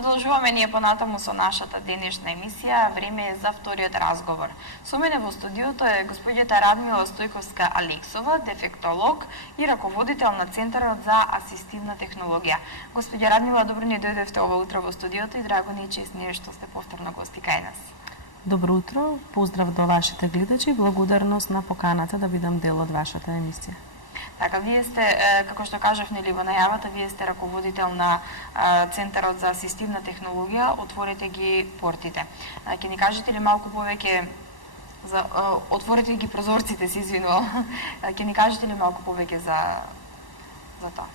Продолжуваме ние понатаму со нашата денешна емисија. Време е за вториот разговор. Со мене во студиото е господјата Радмила Стојковска-Алексова, дефектолог и раководител на Центарот за асистивна технологија. Господја Радмила, добро ни дојдовте ова утро во студиото и драго ни е чест ние што сте повторно гости кај нас. Добро утро, поздрав до вашите гледачи и благодарност на поканата да бидам дел од вашата емисија. Така, вие сте, како што кажав нели во најавата, вие сте раководител на Центарот за асистивна технологија, отворете ги портите. Ќе ни кажете ли малку повеќе за отворете ги прозорците, се извинувам. Ќе ни кажете ли малку повеќе за тоа?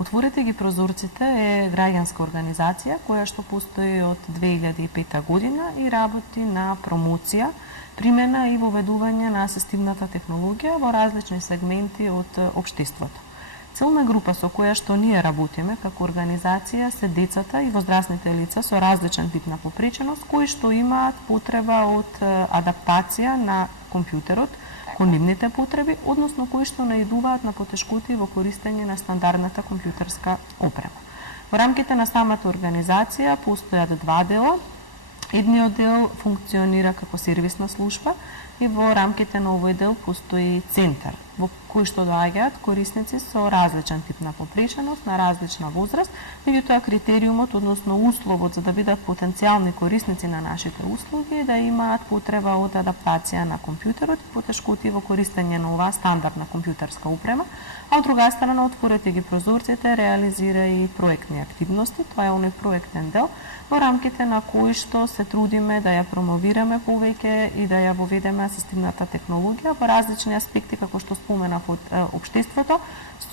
Отворете ги прозорците е граѓанска организација која што постои од 2005 година и работи на промоција, примена и воведување на асистивната технологија во различни сегменти од општеството. Целна група со која што ние работиме како организација се децата и возрастните лица со различен тип на попреченост кои што имаат потреба од адаптација на компјутерот кон нивните потреби, односно кои што наидуваат на потешкоти во користење на стандардната компјутерска опрема. Во рамките на самата организација постојат два дела. Едниот дел функционира како сервисна служба и во рамките на овој дел постои центар во кој што доаѓаат корисници со различен тип на попреченост, на различна возраст, меѓутоа критериумот, односно условот за да бидат потенцијални корисници на нашите услуги е да имаат потреба од адаптација на компјутерот и потешкоти во користење на оваа стандардна компјутерска опрема, а од друга страна отворете ги прозорците, реализира и проектни активности, тоа е оној проектен дел во рамките на кој што се трудиме да ја промовираме повеќе и да ја воведеме асистивната технологија во различни аспекти, како што спомена под општеството,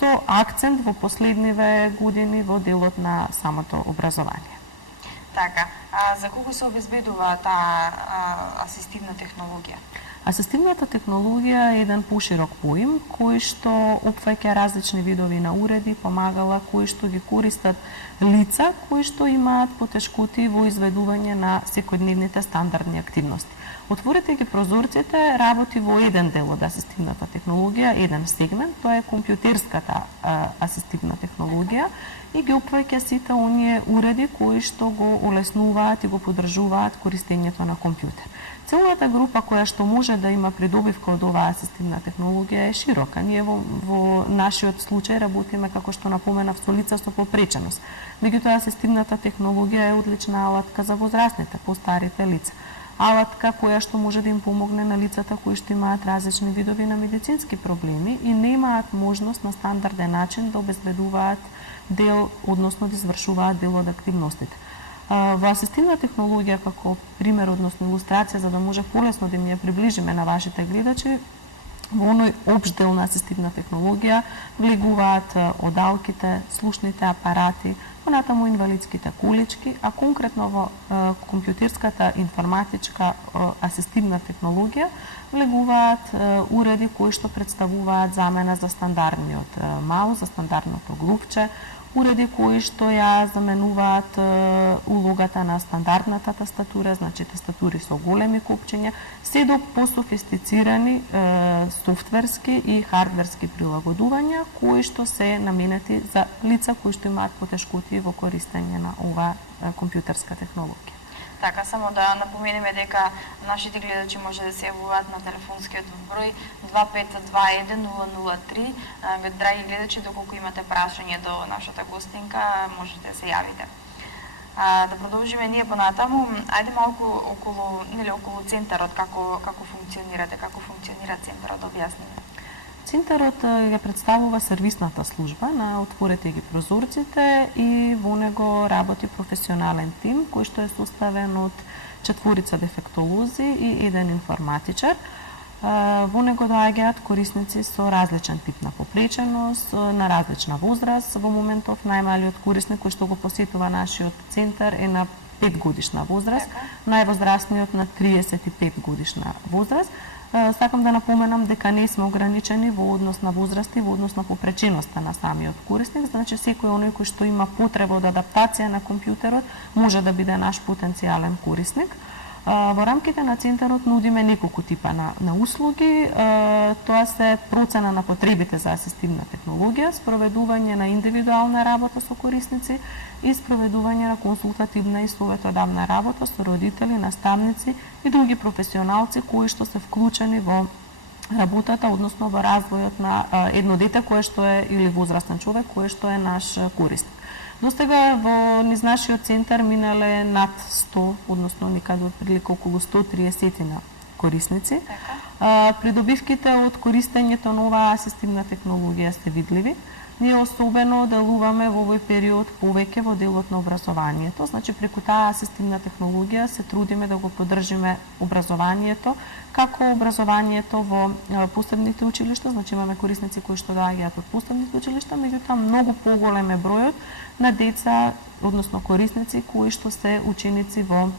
со акцент во последниве години во делот на самото образование. Така, а за кого се обезбедува таа асистивна технологија? Асистивната технологија е еден поширок поим кој што опфаќа различни видови на уреди, помагала кои што ги користат лица кои што имаат потешкоти во изведување на секојдневните стандардни активности. Отворете ги прозорците, работи во еден дел од асистивната технологија, еден сегмент, тоа е компјутерската асистивна технологија и ги опфаќа сите оние уреди кои што го олеснуваат и го поддржуваат користењето на компјутер. Целата група која што може да има придобивка од оваа асистивна технологија е широка. Ние во нашиот случај работиме, како што напоменав, со лица со попреченост. Меѓутоа, асистивната технологија е одлична алатка за возрастните, постарите лица. Алатка која што може да им помогне на лицата кои што имаат различни видови на медицински проблеми и немаат можност на стандарден начин да обезбедуваат дел, односно да извршуваат дел од активностите. Во асистивна технологија како пример, односно илустрација, за да може полесно да им ја приближиме на вашите гледачи, во оној општ дел на асистивна технологија влегуваат одалките, слушните апарати, понатаму инвалидските колички, а конкретно во компјутерската информатичка асистивна технологија влегуваат уреди кои што представуваат замена за стандардниот маус, за стандардното глувче, уреди кои што ја заменуваат улогата на стандардната тастатура, значи тастатури со големи копчиња, се до пософистицирани софтверски и хардверски прилагодувања кои што се наменети за лица кои што имаат потешкоти во користење на оваа компјутерска технологија. Така, само да напоменеме дека нашите гледачи може да се јавуваат на телефонскиот број 2521 003. Драги гледачи, доколку имате прашање до нашата гостинка, можете да се јавите. Да продолжиме ние понатаму. Ајде малку околу центарот, како функционирате, како функционира центарот, да објасниме. Центарот ја представува сервисната служба на отворете ги прозорците и во него работи професионален тим кој што е составен од 4 дефектолози и еден информатичар. Во него доаѓаат корисници со различен тип на попреченост, на различна возраст. Во моментов најмалиот корисник кој што го посетува нашиот центар е на 5 годишна возраст, највозрастниот на 35 годишна возраст. Сакам да напоменам дека не сме ограничени во однос на возраст и во однос на попреченоста на самиот корисник, значи секој оној кој што има потреба од адаптација на компјутерот може да биде наш потенцијален корисник. Во рамките на центарот нудиме неколку типа на услуги. Тоа се процена на потребите за асистивна технологија, спроведување на индивидуална работа со корисници и спроведување на консултативна и советодавна работа со родители, наставници и други професионалци кои што се вклучени во работата, односно во развојот на едно дете кое што е или возрастен човек кој што е наш корисник. До сега во низ нашиот центар минале над 100, односно никаде отприлика околу 130 на корисници. Придобивките од користењето на оваа асистивна технологија се видливи. Ние особено делуваме во овој период повеќе во делот на образованието. Значи, преку таа асистивна технологија се трудиме да го поддржиме образованието, како образованието во посебните училишта, значи имаме корисници кои што доаѓаат од посебните училишта, меѓутоа многу поголем е бројот на деца, односно корисници кои што се ученици во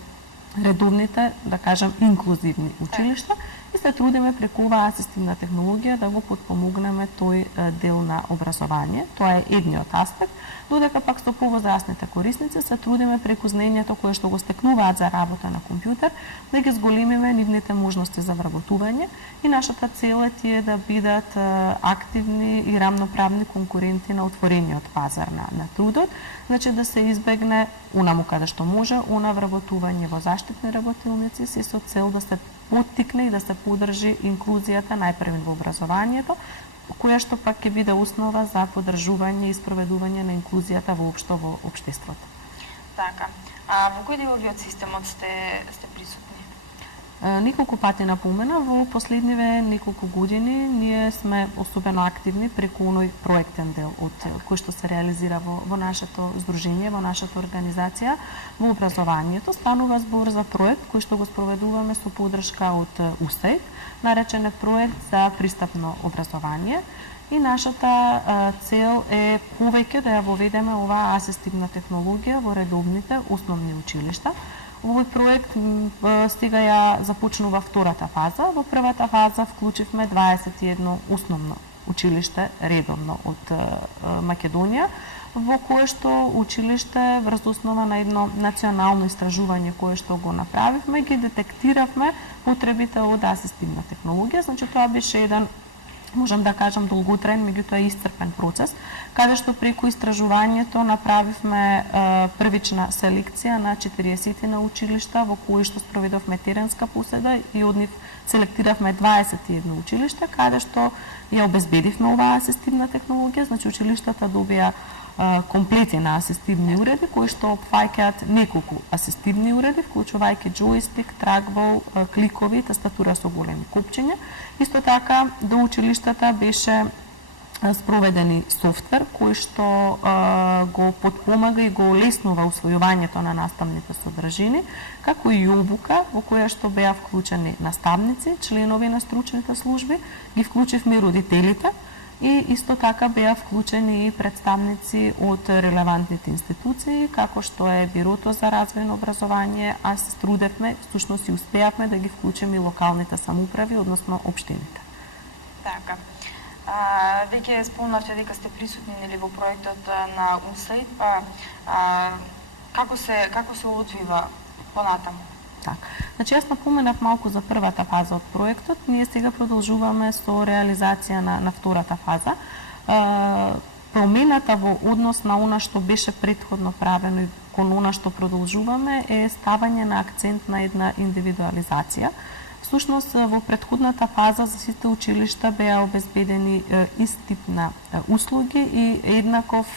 редовните, да кажам, инклузивни училишта и се трудиме преку оваа асистивна технологија да го подпомогнеме тој дел на образование. Тоа е едниот аспект, додека пак со повозрастните корисници се трудиме преку знаењето кое што го стекнуваат за работа на компјутер да ги зголемиме нивните можности за вработување и нашата цел е тие да бидат активни и рамноправни конкуренти на отворениот пазар на трудот, значи да се избегне унаму каде што може, вработување во заштитни работилници се со цел да се поттикне и да се поддржи инклузијата најпрво во образованието, која што пак ќе биде основа за поддржување и спроведување на инклузијата воопшто во општеството. Така. А во кој делови од системот сте присутни? Неколку пати напомена, во последниве неколку години ние сме особено активни преку оној проектен дел од кој што се реализира во нашето здружение, во нашата организација во образованието. Станува збор за проект кој што го спроведуваме со поддршка од УСАИД, наречен е проект за пристапно образование. И нашата цел е повеќе да ја воведеме оваа асистивна технологија во редовните основни училишта. Овој проект стига ја започнува втората фаза. Во првата фаза вклучивме 21 основно училиште редовно од Македонија, во кое што училиште врз основа на едно национално истражување кое што го направивме, ги детектиравме потребите од асистивна технологија. Значи тоа беше еден, можам да кажам, долготраен, меѓутоа исцрпен процес, каде што преку истражувањето направивме првична селекција на 40 на училишта во кои што спроведовме теренска поседа и од нив селектиравме 21 училишта, каде што ја обезбедивме оваа асистивна технологија, значи училиштата добија комплети на асистивни уреди кои што опфаќаат неколку асистивни уреди, вклучувајќи џојстик, тракбол, кликови, тастатура со големи копчиња. Исто така до училиштата беше спроведени софтвер кој што го потпомага и го олеснува усвојувањето на наставните содржини, како и обука во која што беа вклучени наставници, членови на стручните служби, ги вклучивме и родителите, и исто така беа вклучени и представници од релевантните институции, како што е Бирото за развој на образование, а се трудевме, всушност и успеавме да ги вклучиме и локалните самоуправи, односно општините. Така. Веќе спомнавте дека сте присутни нели во проектот на УСАИД, како се одвива понатаму? Така. Значи, јас напоменав малку за првата фаза од проектот, ние сега продолжуваме со реализација на втората фаза. Промената во однос на она што беше претходно правено и кон она што продолжуваме е ставање на акцент на една индивидуализација. Всушност, во претходната фаза за сите училишта беа обезбедени ист тип на услуги и еднаков,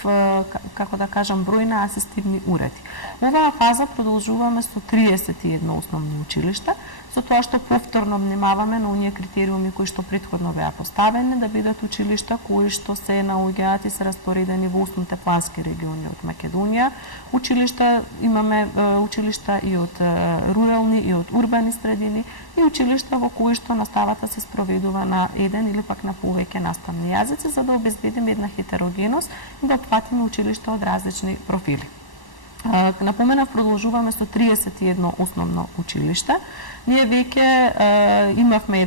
како да кажам, број на асистивни уреди. Оваа фаза продолжуваме со 31 основни училишта, со тоа што повторно внимаваме на оние критериуми кои што претходно беа поставени, да бидат училишта кои што се наоѓаат и се распоредени во осмите плански региони од Македонија. Имаме училишта и од рурални и од урбани средини и училишта во кои што наставата се спроведува на еден или пак на повеќе наставни јазици, за да обезбедиме една хетерогеност и да опфатиме училишта од различни профили. Напоменав, продолжуваме со 31 основно училиште. Ние веќе имавме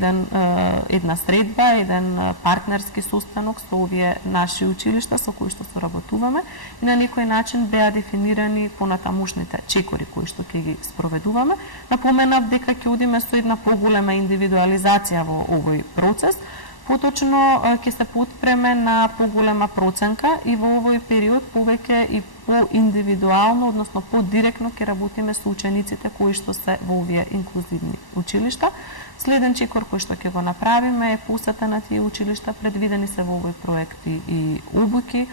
една средба, еден партнерски состанок со овие наши училишта со кои што соработуваме и на некој начин беа дефинирани понатамушните чекори кои што ќе ги спроведуваме. Напоменав дека ќе одиме со една поголема индивидуализација во овој процес. Поточно ќе се потпреме на поголема проценка и во овој период повеќе и по-индивидуално, односно по-директно ќе работиме со учениците кои што се во овие инклузивни училишта. Следен чекор кој што ќе го направиме е посета на тие училишта, предвидени се во овој проекти и обуки,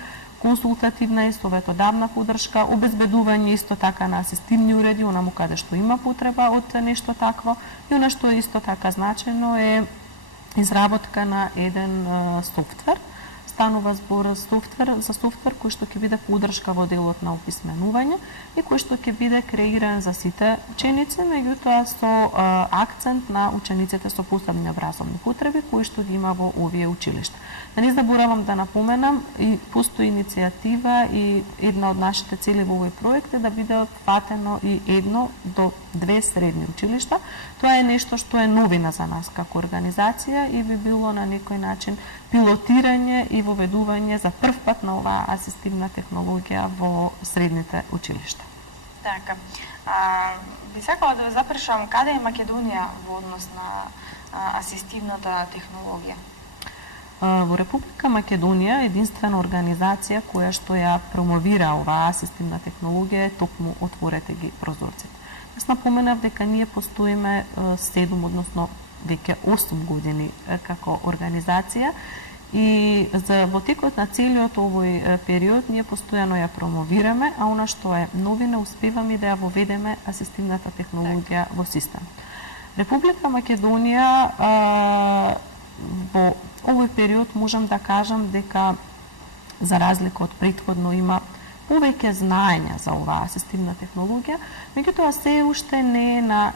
консултативна и советодавна поддршка, обезбедување исто така на асистивни уреди, онаму каде што има потреба од нешто такво и она што е исто така значено е изработка на еден софтвер. Станува збор за софтвер кој што ќе биде поддршка во делот на описменување и кој што ќе биде креиран за сите ученици, меѓутоа со акцент на учениците со посебни образовни потреби кои што ги има во овие училишта. Да не заборавам да напоменам, и постои иницијатива и една од нашите цели во овој проект е да биде фатено и 1 до 2 средни училишта. Тоа е нешто што е новина за нас како организација и би било на некој начин пилотирање и воведување за прв пат на оваа асистивна технологија во средните училишта. Така. Би сакала да ве запрашам каде е Македонија во однос на асистивната технологија? Во Република Македонија единствена организација која што ја промовира оваа асистивна технологија е токму Отворете ги прозорците. Јас напоменав дека ние постоиме 7, односно веќе 8 години како организација и во текот на целиот овој период ние постојано ја промовираме, а она што е новина успеваме да ја воведеме асистивната технологија во систем. Република Македонија во овој период можам да кажам дека за разлика од претходно има повеќе знаење за оваа асистивна технологија, меѓутоа се уште не е на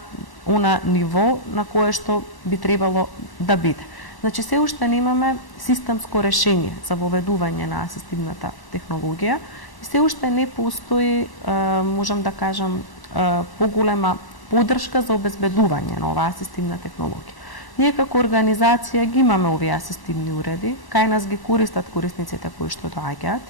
она ниво на кое што би требало да биде. Значи се уште немаме системско решение за воведување на асистивната технологија и се уште не постои, можам да кажам, поголема поддршка за обезбедување на оваа асистивна технологија. Ние како организација ги имаме овие асистивни уреди, кај нас ги користат корисниците кои што доаѓаат.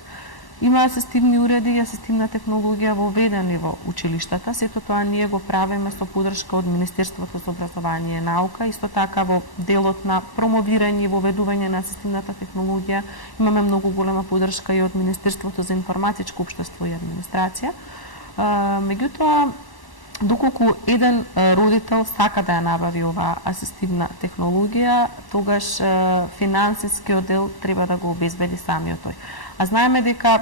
Има асистивни уреди и асистивна технологија воведени во училиштата, сето тоа ние го правиме со поддршка од Министерството за образование и наука, исто така во делот на промовирање и воведување на асистивната технологија имаме многу голема поддршка и од Министерството за информатичко општество и администрација. Меѓутоа, доколку еден родител сака да ја набави оваа асистивна технологија, тогаш финансискиот дел треба да го обезбеди самиот тој. А знаеме дека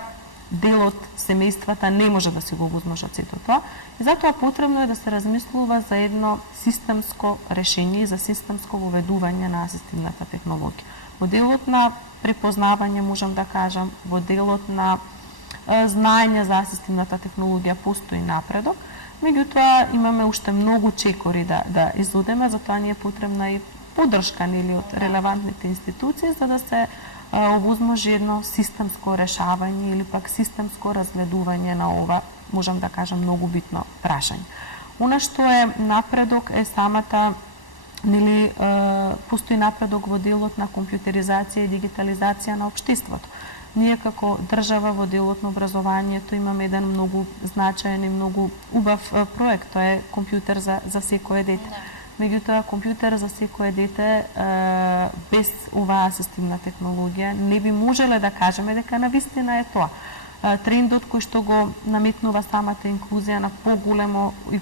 дел од семејствата не може да си го возможат сето тоа и затоа потребно е да се размислува за едно системско решение и за системско воведување на асистивната технологија. Во делот на препознавање, можам да кажам, во делот на знаење за асистивната технологија постои напредок, меѓутоа имаме уште многу чекори да изодеме, затоа ни е потребна и поддршка од релевантните институции за да се овозможи едно системско решавање или пак системско разгледување на ова, можам да кажам, многу битно прашање. Она што е напредок е самата, постои напредок во делот на компјутеризација и дигитализација на општеството. Ние како држава во делот на образованието имаме еден многу значаен и многу убав проект, тоа е компјутер за секое дете. Меѓутоа, компјутер за секое дете без оваа асистивна технологија не би можеле да кажеме дека навистина е тоа. Трендот кој што го наметнува самата инклузија на поголемо и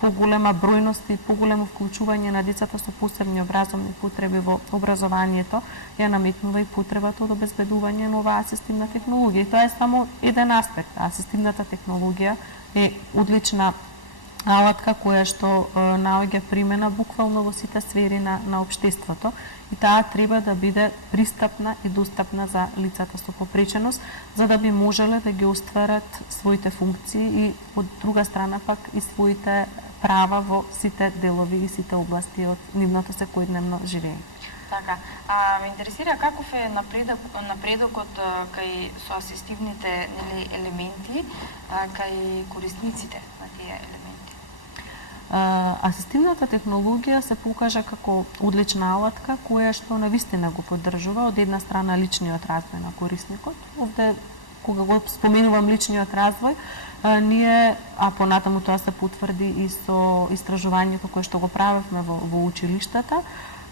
поголема бројност и поголемо вклучување на децата со посебни образовни потреби во образованието, ја наметнува и потребата од обезбедување на оваа асистивна технологија. И тоа е само еден аспект. Асистивната технологија е одлична алатка која што наоѓа примена буквално во сите сфери на општеството и таа треба да биде пристапна и достапна за лицата со попреченост, за да би можеле да ги остварат своите функции и од друга страна пак и своите права во сите делови и сите области од нивното секојдневно живење. Така, ме интересира каков е напредокот кај со асистивните елементи кај корисниците на тие елементи. Асистивната технологија се покажа како одлична алатка која што навистина го поддржува од една страна личниот развој на корисникот. Овде кога го споменувам личниот развој, ние, а понатаму тоа се потврди и со истражувањето кое што го правевме во училиштата,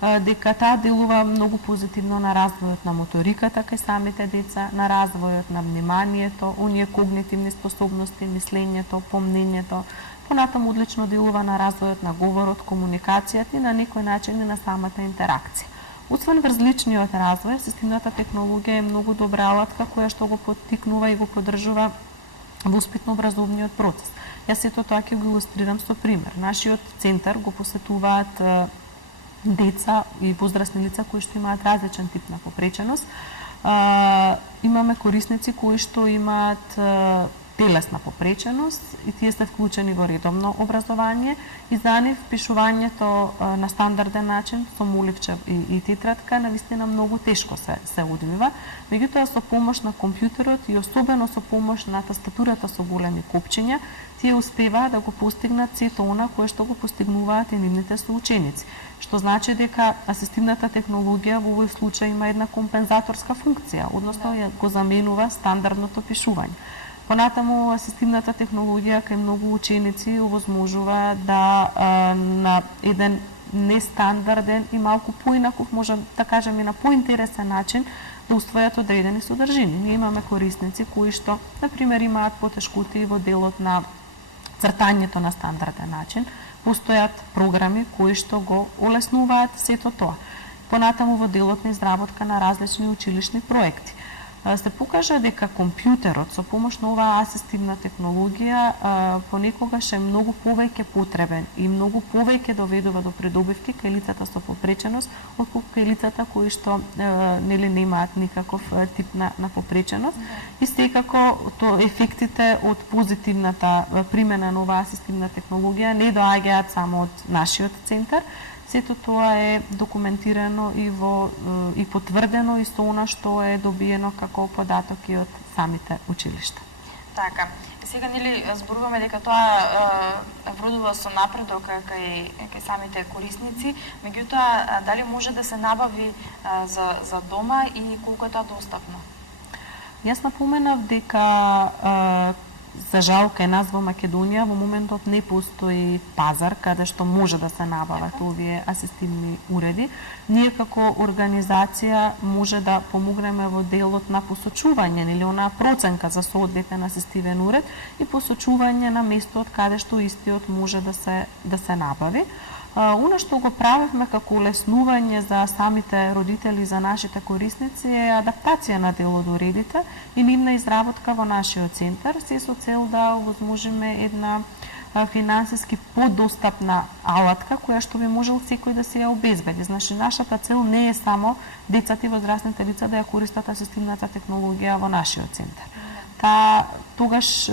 дека таа делува многу позитивно на развојот на моториката кај самите деца, на развојот на вниманието, оние когнитивни способности, мислењето, помнењето. Понатаму одлично делува на развојот на говорот, комуникацијата и на некој начин и на самата интеракција. Освен врз личниот развој, асистивната технологија е многу добра алатка која што го поттикнува и го поддржува воспитно-образовниот процес. Јас сето тоа ќе го илустрирам со пример. Нашиот центар го посетуваат деца и возрастни лица кои што имаат различен тип на попреченост. Имаме корисници кои што имаат телесна попреченост и тие се вклучени во редовно образование и за нив пишувањето на стандарден начин со моливче и тетрадка навистина многу тешко се одвива. Меѓутоа со помош на компјутерот и особено со помош на тастатурата со големи копчиња, тие успеваат да го постигнат сето она кое што го постигнуваат и нивните соученици. Што значи дека асистивната технологија во овој случај има една компензаторска функција, односно го заменува стандардното пишување. Понатаму, асистивната технологија кај многу ученици овозможува да на еден нестандарден и малку поинаков, можем да кажем и на поинтересен начин, да усвојат одредени содржини. Ние имаме корисници кои што, например, имаат потешкоти во делот на цртањето на стандарден начин, постојат програми кои што го олеснуваат сето тоа. Понатаму во делот на изработка на различни училишни проекти. Се покажа дека компјутерот со помош на оваа асистивна технологија понекогаш е многу повеќе потребен и многу повеќе доведува до придобивки кај лицата со попреченост отколку кај лицата кои што немаат никаков тип на попреченост. И секако ефектите од позитивната примена на оваа асистивна технологија не доаѓаат само од нашиот центар. Сето тоа е документирано и потврдено и со она што е добиено како податок и од самите училишта. Така. Сега нели зборуваме дека тоа вродува со напредок кај самите корисници, меѓутоа дали може да се набави за дома и колку е тоа достапно? Јас напоменав дека за жал кај нас во Македонија во моментот не постои пазар каде што може да се набават овие асистивни уреди. Ние како организација може да помогнеме во делот на посочување или онаа проценка за соодветен асистивен уред и посочување на местот каде што истиот може да се набави. Оно што го правевме како улеснување за самите родители, за нашите корисници е адаптација на дел од уредите и нивна изработка во нашиот центар, се со цел да овозможиме една финансиски подостапна алатка која што би можел секој да се ја обезбеди. Значи, нашата цел не е само децата и возрастните лица да ја користат асистивната технологија во нашиот центар. Тогаш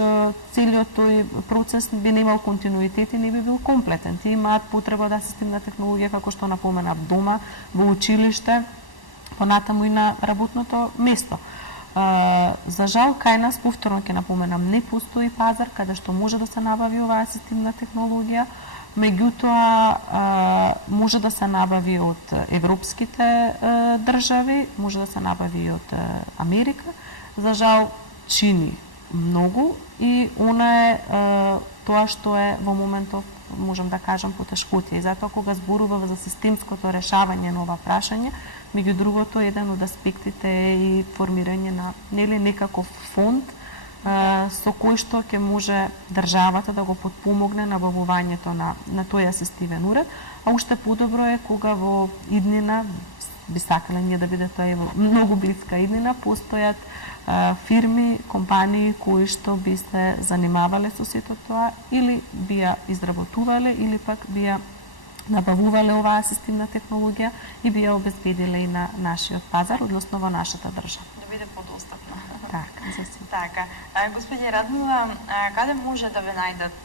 целиот тој процес би немал континуитет и не би бил комплетен. Тие имаат потреба да асистивна технологија, како што напоменав, дома, во училиште, понатаму и на работното место. За жал, кај нас, повторно ќе напоменам, не постои пазар каде што може да се набави оваа асистивна технологија, меѓутоа може да се набави од европските држави, може да се набави и од Америка. За жал, чини многу и она е тоа што е во моментов, можам да кажам, потешкотија. И затоа кога зборував за системското решавање на ова прашање, меѓу другото, еден од аспектите е и формирање на некаков фонд со кој што ќе може државата да го потпомогне набавувањето на тој асистивен уред, а уште подобро е кога во иднина, би сакале ние да биде тоа многу блиска иднина, постојат фирми, компании кои што би се занимавале со сето тоа или би ја изработувале или пак би ја набавувале оваа асистивна технологија и би ја обезбедиле и на нашиот пазар, односно во нашата држава. Да биде подостапна. Така, за сите. Така, господје Радмила, каде може да ве најдат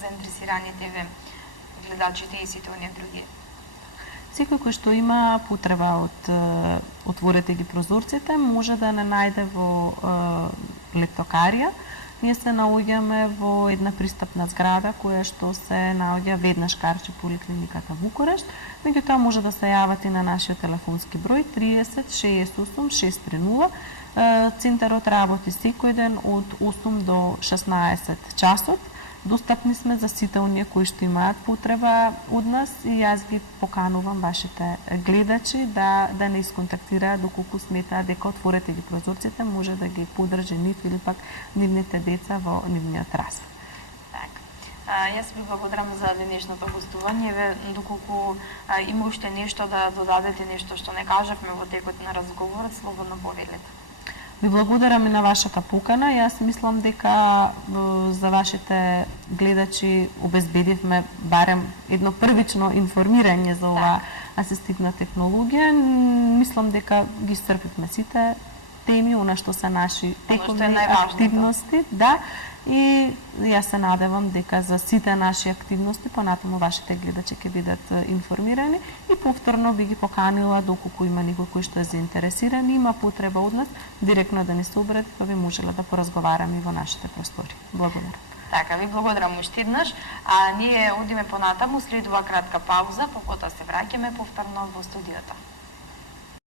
заинтересираните ве гледачите и сите оние други? Секој кој што има потреба од отворете ги прозорците, може да не најде во лептокарија. Ние се наоѓаме во една пристапна зграда која што се наоѓа веднаш карче поликлиниката Букурешт. Меѓутоа може да се јават и на нашиот телефонски број 30 68 630. Центарот работи секој ден од 8 до 16 часот. Достапни сме за сите оние кои што имаат потреба од нас и јас ги поканувам вашите гледачи да не исконтактираат доколку сметаат дека отворете ги прозорците може да ги поддржи нив или пак нивните деца во нивниот развој. Така. Јас ви благодарам за денешното гостување. Доколку има уште нешто да додадете, нешто што не кажавме во текот на разговорот, слободно повелете. Ви благодарам и на вашата покана. Јас мислам дека за вашите гледачи обезбедивме барем едно првично информирање за оваа асистивна технологија. Мислам дека ги исцрпивме сите теми, она што се наши тековни активности, да, и јас се надевам дека за сите наши активности понатаму вашите гледачи ќе бидат информирани и повторно би ги поканила доколку има некој кој што е заинтересиран и има потреба од нас директно да ни се обрати, па би можеле да поразговараме и во нашите простори. Благодарам. Така, ви благодарам уште еднаш, а ние одиме понатаму, следува кратка пауза, па потоа се враќаме повторно во студиото.